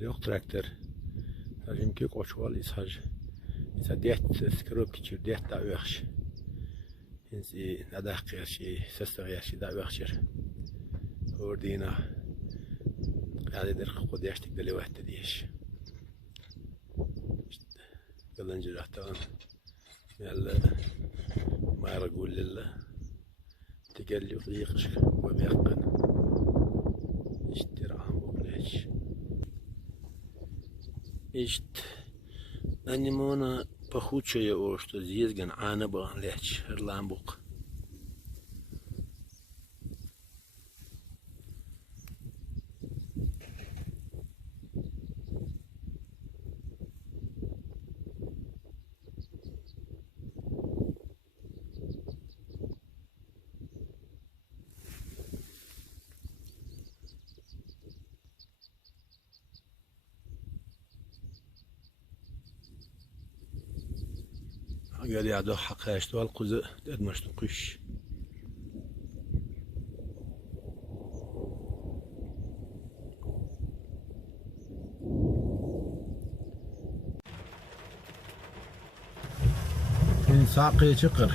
yok traktör. Sajim ki koçval ishaj. İsa diyet skrup kiçir diyet da uyax. İnsi nadak yaşı sesler yaşı da uyaxır. Ordina. Yani der kod yaştık deli vakti diyeş. Yalancı rahtan. Yalla ما يقول لله تقلي وضيقش وبيقن اشترى عم بقليش اشت أني مونا بخوتش يا أوشت زيزجن عانا بغن ليش هرلان بق قال يعدو حقا اشتوال قزء ادمشت قش من ساقي شقر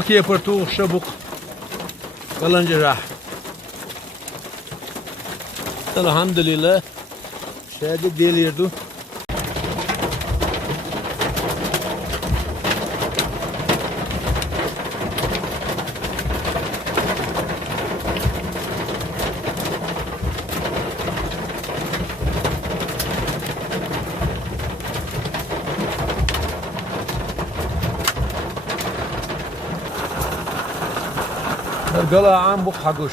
اوكي برتو شبك يلا نجرح الحمد لله شادي ديل يردو قلع عم بق حقوش